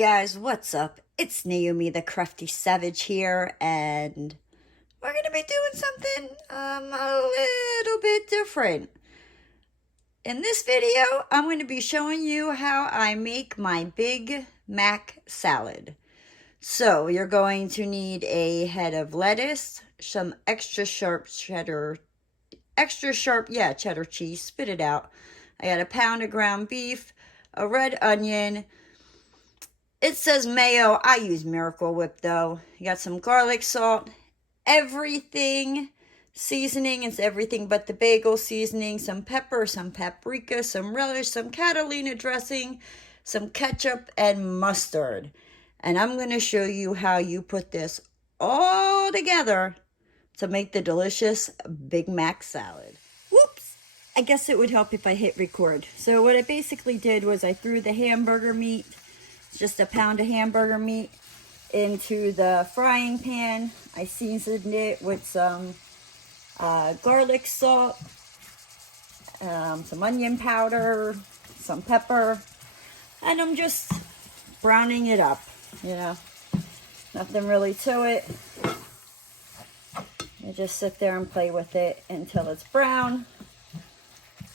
guys, what's up? It's Naomi the Crafty Savage here, and we're going to be doing something a little bit different. In this video, I'm going to be showing you how I make my Big Mac salad. So, you're going to need a head of lettuce, some extra sharp cheddar cheese, spit it out. I got a pound of ground beef, a red onion. It says mayo. I use Miracle Whip though. You got some garlic, salt, everything. Seasoning, it's everything but the bagel seasoning. Some pepper, some paprika, some relish, some Catalina dressing, some ketchup, and mustard. And I'm going to show you how you put this all together to make the delicious Big Mac salad. Whoops! I guess it would help if I hit record. So what I basically did was I threw the hamburger meat, just a pound of hamburger meat, into the frying pan. I seasoned it with some garlic salt, some onion powder, some pepper, and I'm just browning it up, you know, nothing really to it. I just sit there and play with it until it's brown,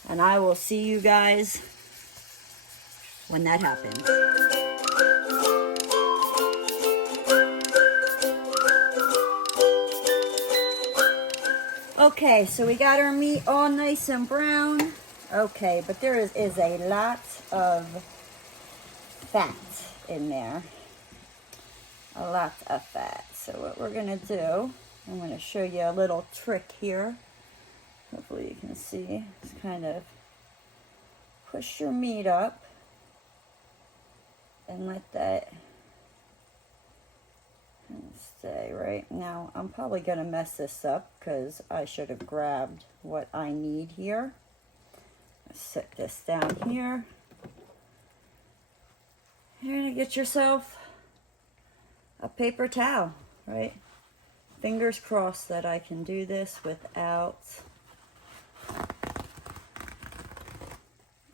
and I will see you guys when that happens. Okay, so we got our meat all nice and brown. Okay, but there is a lot of fat in there. A lot of fat. So what we're going to do, I'm going to show you a little trick here. Hopefully you can see. Just kind of push your meat up and let that stay right. Now, I'm probably going to mess this up because I should have grabbed what I need here. Let's set this down here. You're going to get yourself a paper towel, right? Fingers crossed that I can do this without,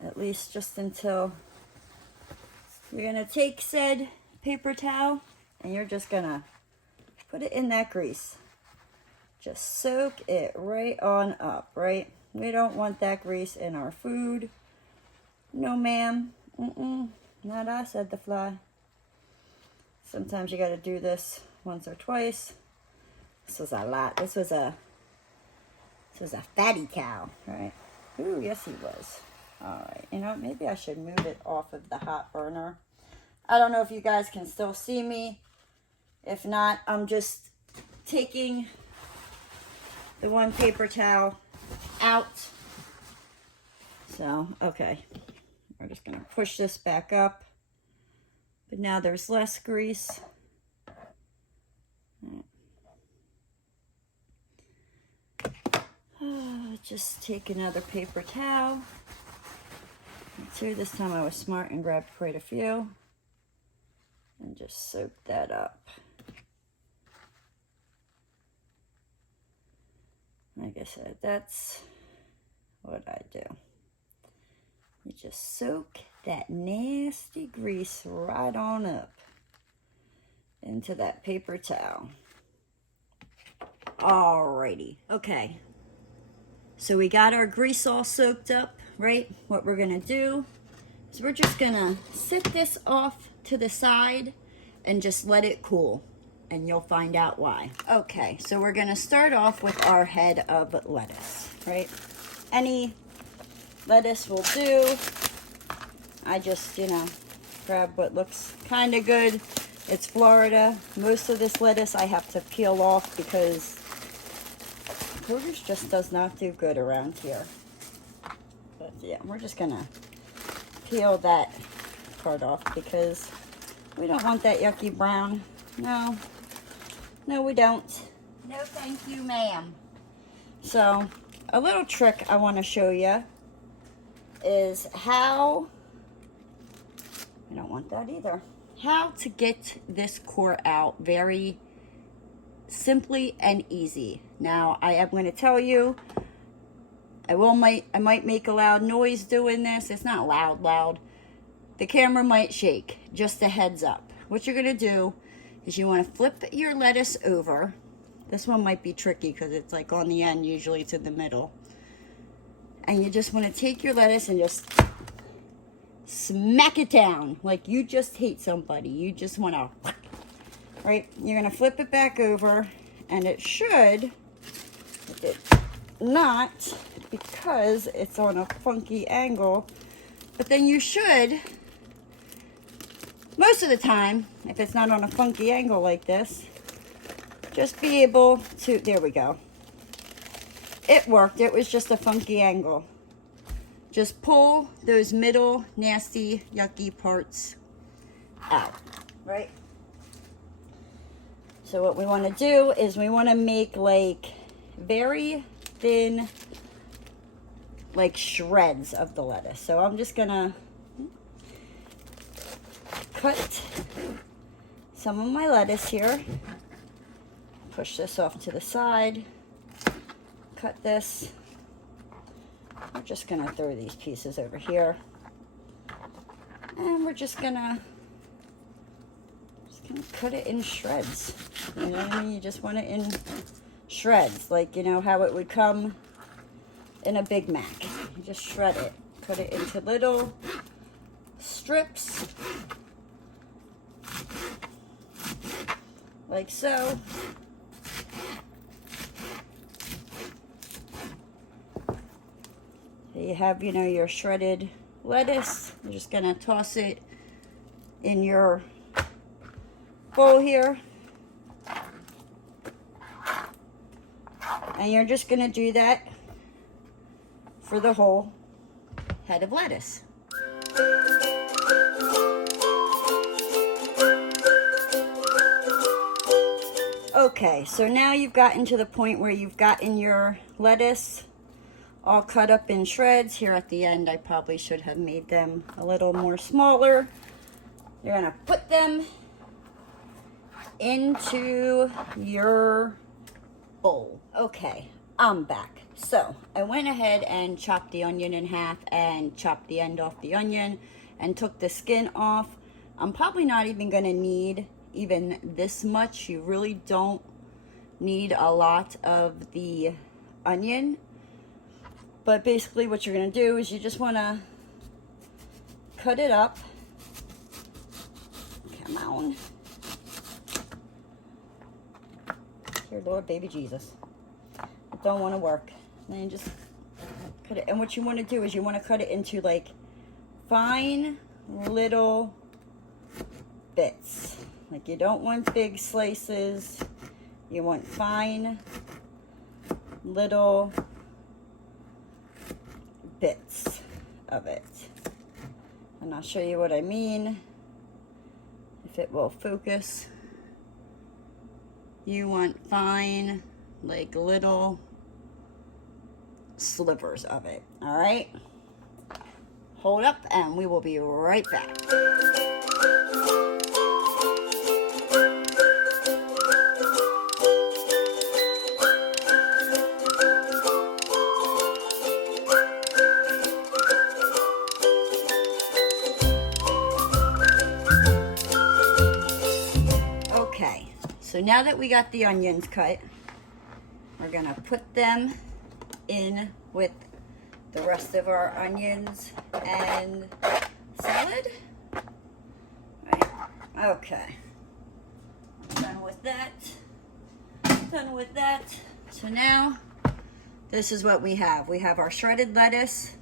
at least just until, you're going to take said paper towel and you're just going to put it in that grease. Just soak it right on up, right? We don't want that grease in our food. No, ma'am. Not I, said the fly. Sometimes you got to do this once or twice. This was a lot. This was a fatty cow, right? Ooh, yes he was. All right, you know, maybe I should move it off of the hot burner. I don't know if you guys can still see me. If not, I'm just taking the one paper towel out. So, okay. We're just going to push this back up. But now there's less grease. Just take another paper towel. This time I was smart and grabbed quite a few. And just soak that up. Like I said, that's what I do. You just soak that nasty grease right on up into that paper towel. Alrighty. Okay. So we got our grease all soaked up, right? What we're going to do is we're just going to set this off to the side and just let it cool. And you'll find out why. Okay, so we're going to start off with our head of lettuce, right? Any lettuce will do. I just, you know, grab what looks kind of good. It's Florida. Most of this lettuce I have to peel off because produce just does not do good around here. But yeah, we're just going to peel that part off because we don't want that yucky brown. No. No, we don't. No, thank you, ma'am. So, a little trick I want to show you is how, I don't want that either, how to get this core out very simply and easy. Now, I am going to tell you, I might make a loud noise doing this. It's not loud. the camera might shake, just a heads up. What you're gonna do is you wanna flip your lettuce over. This one might be tricky because it's like on the end, usually it's in the middle. And you just wanna take your lettuce and just smack it down like you just hate somebody. You just wanna, right? You're gonna flip it back over, and it should, if it's not, because it's on a funky angle, but then you should, most of the time, if it's not on a funky angle like this, just be able to, there we go. It worked, it was just a funky angle. Just pull those middle nasty, yucky parts out, right? So what we want to do is we want to make like very thin, like shreds of the lettuce. So I'm just gonna cut some of my lettuce here. Push this off to the side. Cut this. We're just gonna throw these pieces over here, and we're just gonna cut it in shreds. You know what I mean? You just want it in shreds, like you know how it would come in a Big Mac. You just shred it, cut it into little strips, like so. You have, you know, your shredded lettuce. You're just gonna toss it in your bowl here. And you're just gonna do that for the whole head of lettuce. Okay, so now you've gotten to the point where you've gotten your lettuce all cut up in shreds. Here at the end, I probably should have made them a little more smaller. You're gonna put them into your bowl. Okay, I'm back. So I went ahead and chopped the onion in half and chopped the end off the onion and took the skin off. I'm probably not even gonna need even this much. You really don't need a lot of the onion. But basically what you're going to do is you just want to cut it up. Come on. Dear Lord, baby Jesus. It don't want to work. And then you just cut it. And what you want to do is you want to cut it into like fine little bits. Like you don't want big slices. You want fine little bits of it. And I'll show you what I mean if it will focus. You want fine, like little slivers of it. All right, hold up and we will be right back. So now that we got the onions cut, we're gonna put them in with the rest of our onions and salad. Right. Okay. Done with that. Done with that. So now, this is what we have. We have our shredded lettuce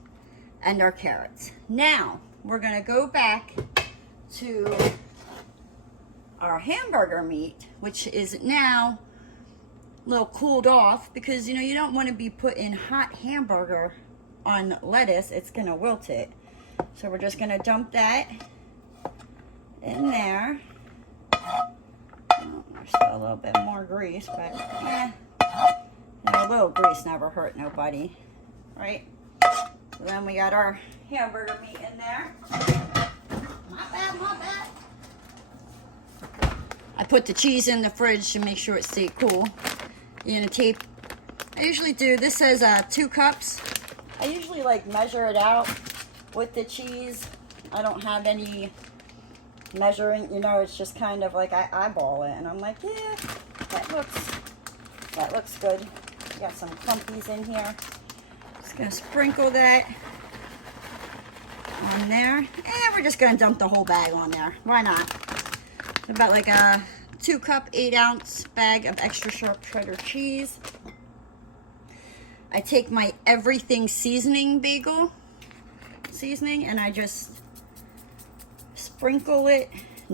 and our carrots. Now, we're gonna go back to our hamburger meat, which is now a little cooled off, because you know you don't want to be putting hot hamburger on lettuce. It's gonna wilt it. So we're just gonna dump that in there. Oh, there's still a little bit more grease, but yeah, you know, a little grease never hurt nobody, right? So then we got our hamburger meat in there. My bad, my bad. I put the cheese in the fridge to make sure it stayed cool. You're gonna tape. I usually do, this says 2 cups. I usually like measure it out with the cheese I don't have any measuring, you know, it's just kind of like I eyeball it, and I'm like, yeah, that looks good. Got some clumpies in here. Just gonna sprinkle that on there, and we're just gonna dump the whole bag on there. Why not? About like a 2-cup, 8-ounce bag of extra sharp cheddar cheese. I take my everything seasoning bagel seasoning, and I just sprinkle it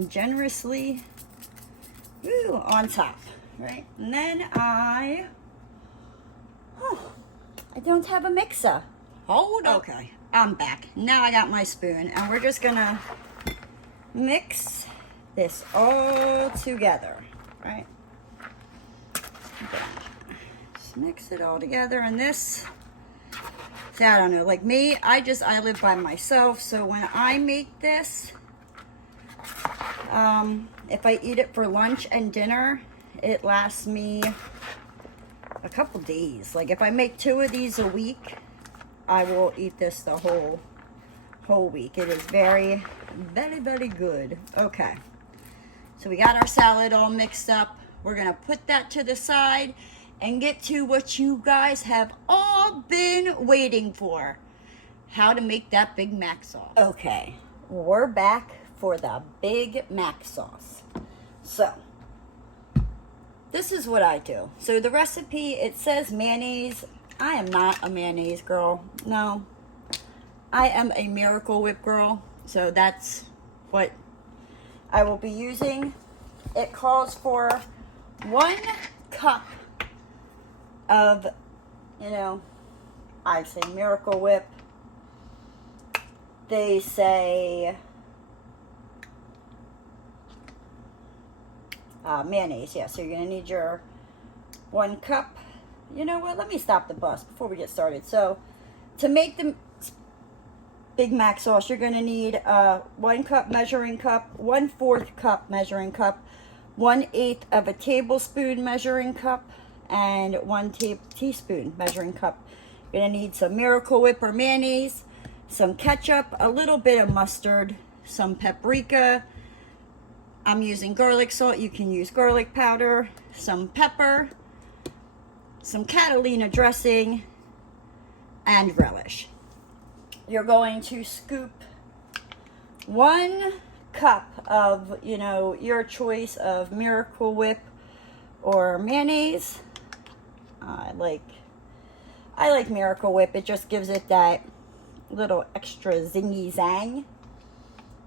generously on top, right? And then I don't have a mixer. Hold up. Okay, I'm back. Now I got my spoon, and we're just gonna mix this all together, right? Just mix it all together, and this, see, I don't know, like me, I live by myself, so when I make this, if I eat it for lunch and dinner, it lasts me a couple days. Like if I make 2 of these a week, I will eat this the whole week. It is very, very, very good. Okay, so we got our salad all mixed up. We're gonna put that to the side and get to what you guys have all been waiting for: how to make that Big Mac sauce. Okay, we're back for the Big Mac sauce. So this is what I do. So the recipe, it says mayonnaise. I am not a mayonnaise girl. No, I am a Miracle Whip girl. So that's what I will be using. It calls for 1 cup of, you know, I say Miracle Whip. They say mayonnaise. Yeah, so you're gonna need your 1 cup. You know what, let me stop the bus before we get started. So to make the Big Mac sauce, you're gonna need 1 cup measuring cup, 1/4 cup measuring cup, 1/8 of a tablespoon measuring cup, and 1 teaspoon measuring cup. You're gonna need some Miracle Whip or mayonnaise, some ketchup, a little bit of mustard, some paprika. I'm using garlic salt. You can use garlic powder, some pepper, some Catalina dressing, and relish. You're going to scoop 1 cup of, you know, your choice of Miracle Whip or mayonnaise. I like Miracle Whip. It just gives it that little extra zingy zang.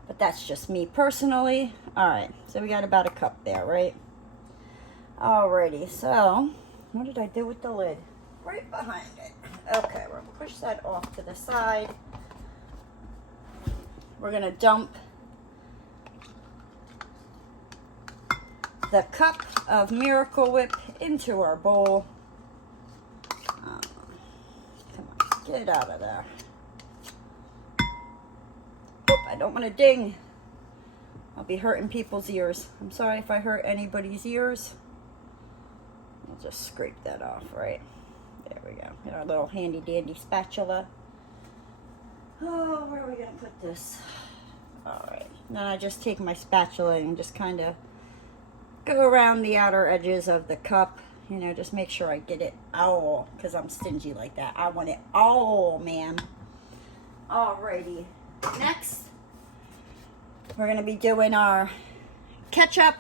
But that's just me personally. Alright, so we got about a cup there, right? Alrighty, so what did I do with the lid? Right behind it. Okay, we're gonna push that off to the side. We're gonna dump the cup of Miracle Whip into our bowl. Come on, get it out of there. Oop, I don't want to ding. I'll be hurting people's ears. I'm sorry if I hurt anybody's ears. I'll just scrape that off, right? There we go. Get our little handy dandy spatula. Oh, where are we going to put this? Alright. Then I just take my spatula and just kind of go around the outer edges of the cup. You know, just make sure I get it all, because I'm stingy like that. I want it all, ma'am. Alrighty. Next, we're going to be doing our ketchup.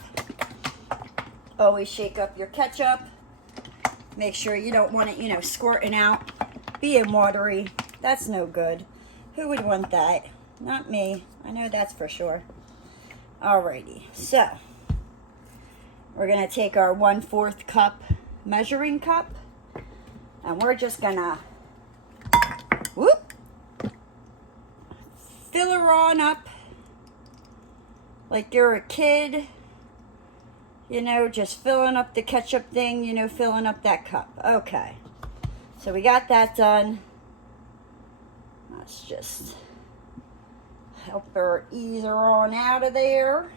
Always shake up your ketchup. Make sure you don't want it, you know, squirting out, being watery. That's no good. Who would want that? Not me. I know that's for sure. Alrighty, so we're going to take our 1/4 cup measuring cup, and we're just going to fill her on up like you're a kid, you know, just filling up the ketchup thing, you know, filling up that cup. Okay, so we got that done. Let's just help her ease her on out of there.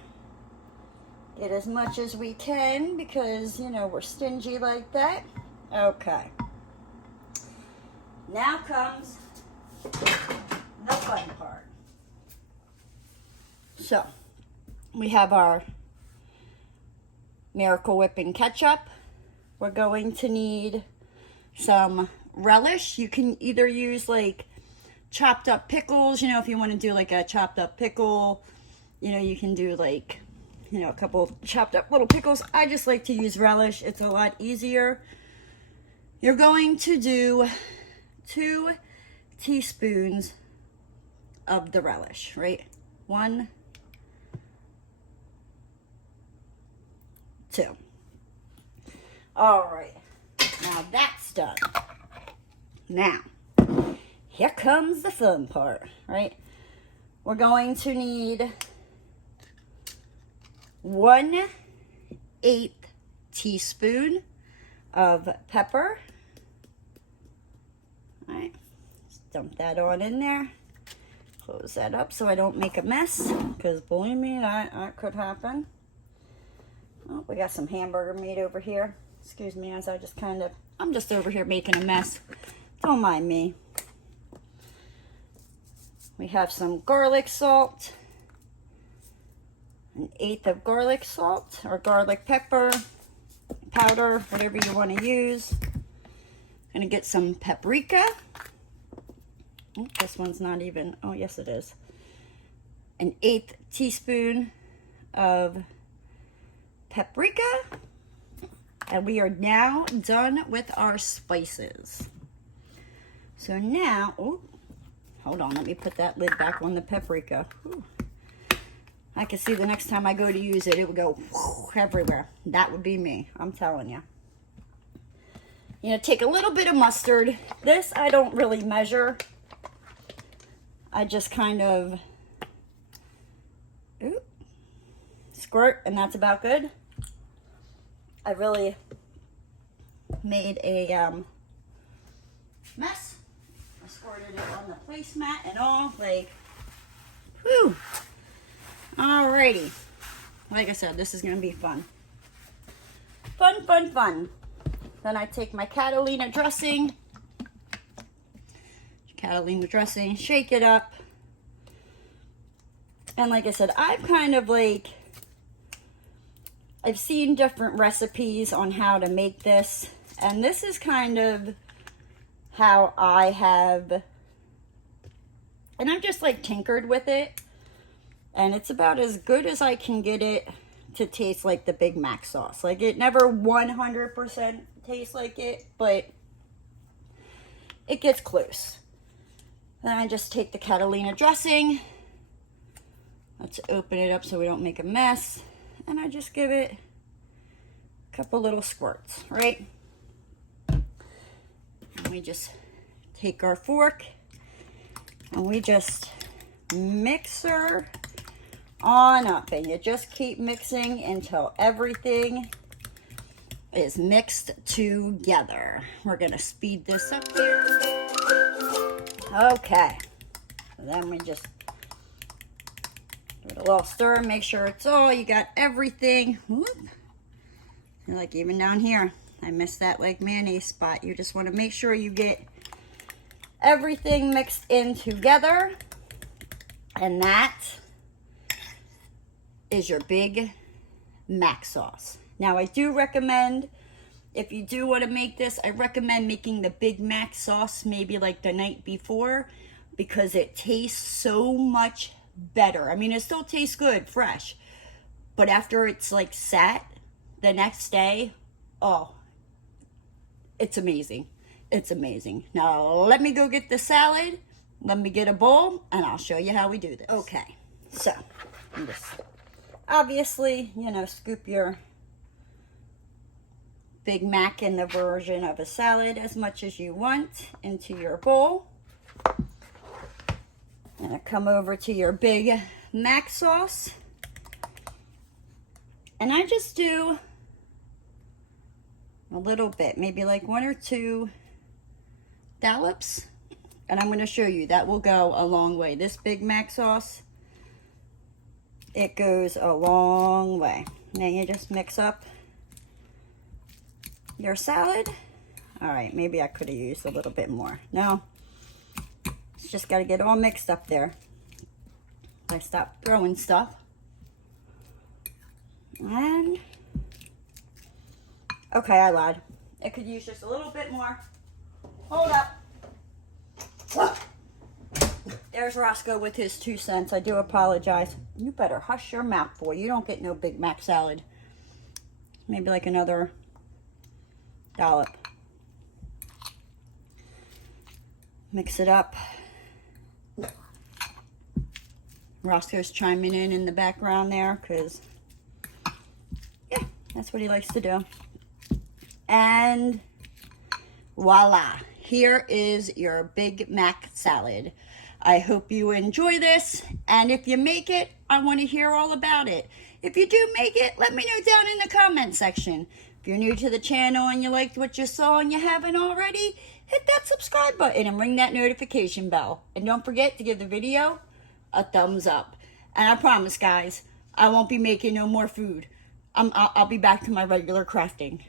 Get as much as we can because, you know, we're stingy like that. Okay. Now comes the fun part. So we have our Miracle Whipping ketchup. We're going to need some relish. You can either use like chopped up pickles, you know, if you want to do like a chopped up pickle, you know, you can do like, you know, a couple chopped up little pickles. I just like to use relish. It's a lot easier. You're going to do 2 teaspoons of the relish, right? 1, 2. All right, now that's done. Now, here comes the fun part, right? We're going to need 1/8 teaspoon of pepper. All right, just dump that on in there. Close that up so I don't make a mess, because believe me, that could happen. Oh, we got some hamburger meat over here. Excuse me as I just I'm just over here making a mess. Don't mind me. We have some garlic salt, 1/8 of garlic salt or garlic pepper powder, whatever you want to use. Gonna get some paprika. Oh, this one's not even, oh yes it is. 1/8 teaspoon of paprika. And we are now done with our spices. So now, oh, hold on, let me put that lid back on the paprika. Whew. I can see the next time I go to use it, it would go everywhere. That would be me, I'm telling you. You know, take a little bit of mustard. This I don't really measure. I just kind of squirt, and that's about good. I really made a mess. I squirted it on the placemat and all, like, whew. Alrighty. Like I said, this is going to be fun. Fun, fun, fun. Then I take my Catalina dressing. Shake it up. And like I said, I've kind of like, I've seen different recipes on how to make this. And this is kind of how I have, and I've just like tinkered with it. And it's about as good as I can get it to taste like the Big Mac sauce. Like, it never 100% tastes like it, but it gets close. Then I just take the Catalina dressing. Let's open it up so we don't make a mess. And I just give it a couple little squirts, right? And we just take our fork and we just mix her on up. And you just keep mixing until everything is mixed together. We're gonna speed this up here. Okay. So then we just give it a little stir, make sure it's all, you got everything. Whoop. And like even down here, I missed that like mayonnaise spot. You just want to make sure you get everything mixed in together. And that is your Big Mac sauce. Now I do recommend, if you do want to make this, I recommend making the Big Mac sauce maybe like the night before, because it tastes so much better. I mean, it still tastes good, fresh, but after it's like sat the next day, oh, it's amazing. It's amazing. Now, let me go get the salad. Let me get a bowl, and I'll show you how we do this. Okay, so, just obviously, you know, scoop your Big Mac in the version of a salad as much as you want into your bowl. And I come over to your Big Mac sauce. And I just do a little bit, maybe like 1 or 2 dollops. And I'm going to show you, that will go a long way. This Big Mac sauce, it goes a long way. Now you just mix up your salad. All right, maybe I could have used a little bit more. No, it's just got to get all mixed up there. I stopped throwing stuff. And, okay, I lied. It could use just a little bit more. Hold up. There's Roscoe with his 2 cents. I do apologize. You better hush your mouth, boy. You don't get no Big Mac salad. Maybe like another dollop. Mix it up. Roscoe's chiming in the background there because, yeah, that's what he likes to do. And voila. Here is your Big Mac salad. I hope you enjoy this, and if you make it, I want to hear all about it. If you do make it, let me know down in the comment section. If you're new to the channel and you liked what you saw and you haven't already, hit that subscribe button and ring that notification bell. And don't forget to give the video a thumbs up. And I promise, guys, I won't be making no more food. I'll be back to my regular crafting.